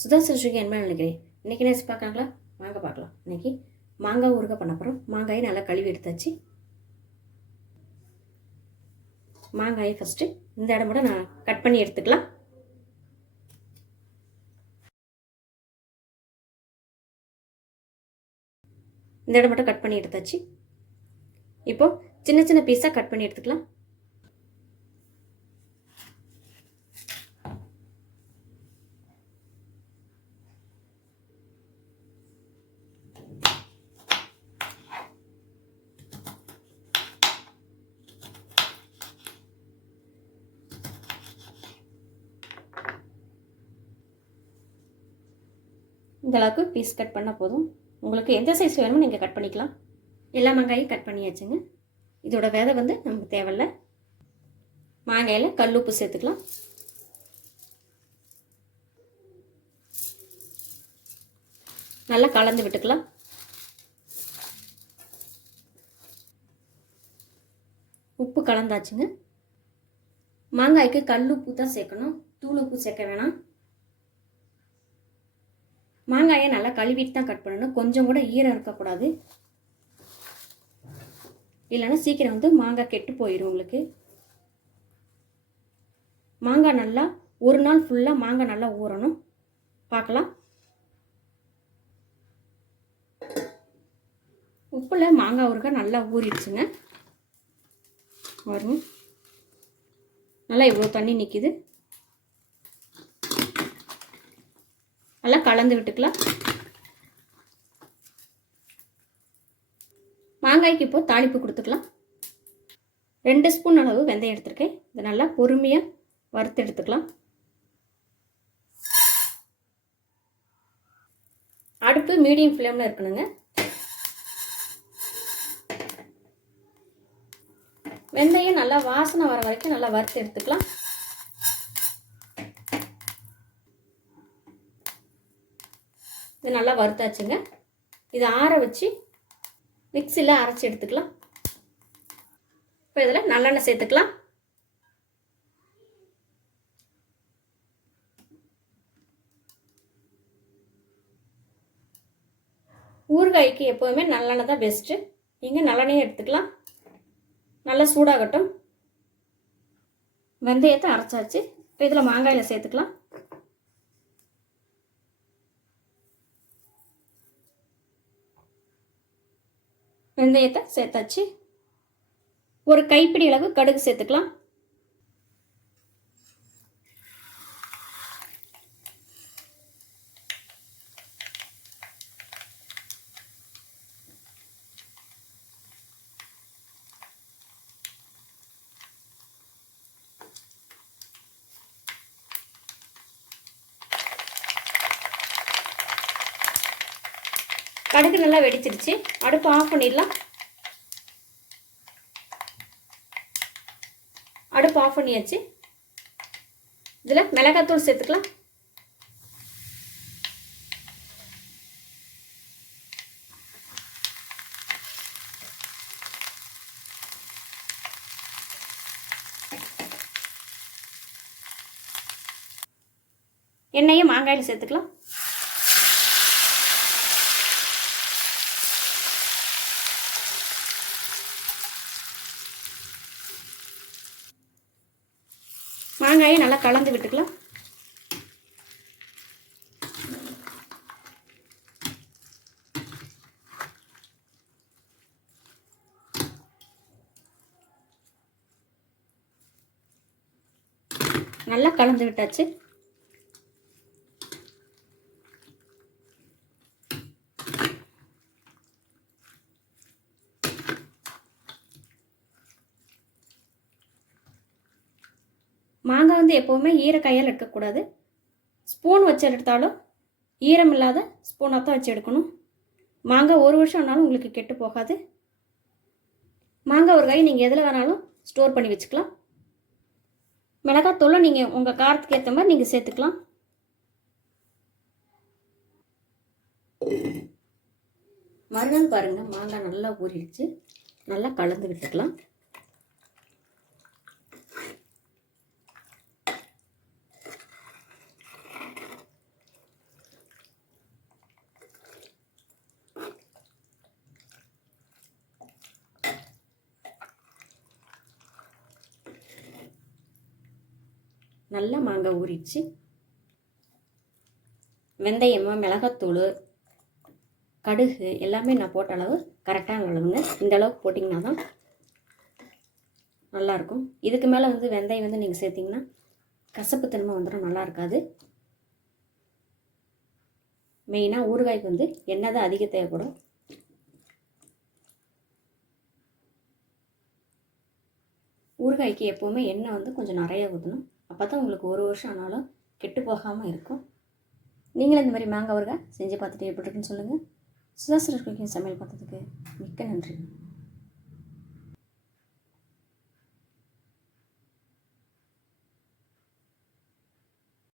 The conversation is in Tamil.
சுதர்சன் ஸ்ரீக்கு என்ன நினைக்கிறேன். இன்றைக்கி என்ன பார்க்கலாங்களா? வாங்க பார்க்கலாம். இன்றைக்கி மாங்காய் ஊறுகாய் பண்ண போகிறோம். மாங்காயை நல்லா கழுவி எடுத்தாச்சு. மாங்காயை ஃபஸ்ட்டு இந்த இடம் மட்டும் நான் கட் பண்ணி எடுத்துக்கலாம். இந்த இடம் மட்டும் கட் பண்ணி எடுத்தாச்சு. இப்போது சின்ன சின்ன பீஸாக கட் பண்ணி எடுத்துக்கலாம். இந்த அளவுக்கு பீஸ் கட் பண்ணால் போதும். உங்களுக்கு எந்த சைஸ் வேணுமோ நீங்கள் கட் பண்ணிக்கலாம். எல்லா மாங்காயும் கட் பண்ணியாச்சுங்க. இதோட விதை வந்து நமக்கு தேவையில்லை. மாங்காயில் கல் உப்பு சேர்த்துக்கலாம். நல்லா கலந்து விட்டுக்கலாம். உப்பு கலந்தாச்சுங்க. மாங்காய்க்கு கல் உப்பு தான் சேர்க்கணும், தூள் உப்பு சேர்க்க வேணாம். மாங்காயை நல்லா கழுவிட்டு தான் கட் பண்ணணும். கொஞ்சம் கூட ஈரம் இருக்கக்கூடாது, இல்லைன்னா சீக்கிரம் வந்து மாங்காய் கெட்டு போயிடும் உங்களுக்கு. மாங்காய் நல்லா ஒரு நாள் ஃபுல்லாக மாங்காய் நல்லா ஊறணும். பார்க்கலாம். உப்பில் மாங்காய் ஊறுகாய் நல்லா ஊறிடுச்சுங்க. வரும் நல்லா இவ்வளோ தண்ணி நிற்கிது. நல்லா கலந்து விட்டுக்கலாம். மாங்காய்க்கு இப்போ தாளிப்பு கொடுத்துக்கலாம். 2 ஸ்பூன் அளவு வெந்தயம் எடுத்துருக்கேன். இதை நல்லா பொறுமையாக வறுத்து எடுத்துக்கலாம். அடுப்பு மீடியம் ஃப்ளேமில் இருக்கணுங்க. வெந்தயம் நல்லா வாசனை வர வரைக்கும் நல்லா வறுத்து எடுத்துக்கலாம். இது நல்லா வறுத்தாச்சுங்க. இதை ஆற வச்சு மிக்சியில் அரைச்சி எடுத்துக்கலாம். இப்போ இதில் நல்லெண்ணெய் சேர்த்துக்கலாம். ஊறுகாய்க்கு எப்போதுமே நல்லெண்ணெய் தான் பெஸ்ட்டு. நீங்கள் நல்லெண்ணெயும் எடுத்துக்கலாம். நல்லா சூடாகட்டும். வெந்தயத்தை அரைச்சாச்சு. இப்போ இதில் மாங்காயில் சேர்த்துக்கலாம். வெந்தயத்தை சேர்த்தாச்சு. ஒரு கைப்பிடி அளவு கடுகு சேர்த்துக்கலாம். கடுகு நல்லா வெடிச்சிருச்சு. அடுப்பு ஆஃப் பண்ணிடலாம். அடுப்பு ஆஃப் பண்ணியாச்சு. இதில் மிளகாத்தூள் சேர்த்துக்கலாம். எண்ணெயை மாங்காயில் சேர்த்துக்கலாம். மாங்காயை நல்லா கலந்து விட்டுக்கலாம். நல்லா கலந்து விட்டாச்சு. மாங்காய் வந்து எப்போவுமே ஈரக்காயால் எடுக்கக்கூடாது. ஸ்பூன் வச்சு எடுத்தாலும் ஈரம் இல்லாத ஸ்பூனாக தான் வச்சு எடுக்கணும். மாங்காய் 1 வருஷம் ஆனாலும் உங்களுக்கு கெட்டு போகாது. மாங்காய் ஒரு காய் நீங்கள் எதில் வேணாலும் ஸ்டோர் பண்ணி வச்சுக்கலாம். மிளகாத்தூளும் நீங்கள் உங்கள் காரத்துக்கு ஏற்ற மாதிரி நீங்கள் சேர்த்துக்கலாம். மறுநாள் பாருங்கள், மாங்காய் நல்லா ஊறிடுச்சு. நல்லா கலந்து விட்டுக்கலாம். நல்லா மாங்காய் ஊறிடுச்சு. வெந்தயம், மிளகாத்தூள், கடுகு எல்லாமே நான் போட்ட அளவு கரெக்டான அளவுங்க. இந்த அளவுக்கு போட்டிங்கன்னா தான் நல்லாயிருக்கும். இதுக்கு மேலே வந்து வெந்தயம் வந்து நீங்கள் சேர்த்திங்கன்னா கசப்புத்தன்மை வந்துடும், நல்லா இருக்காது. மெயினாக ஊறுகாய்க்கு வந்து எண்ணெய் தான் அதிக தேவைப்படும். ஊறுகாய்க்கு எப்போவுமே எண்ணெய் வந்து கொஞ்சம் நிறையா ஊற்றணும். அப்போ தான் உங்களுக்கு 1 வருஷம் ஆனாலும் கெட்டு போகாமல் இருக்கும். நீங்களும் இந்த மாதிரி மாங்காய் ஊறுகாய் செஞ்சு பார்த்துட்டு எப்படி இருக்குன்னு சொல்லுங்கள். சுதாசர் குக்கிங் சமையல் பார்த்ததுக்கு மிக்க நன்றி.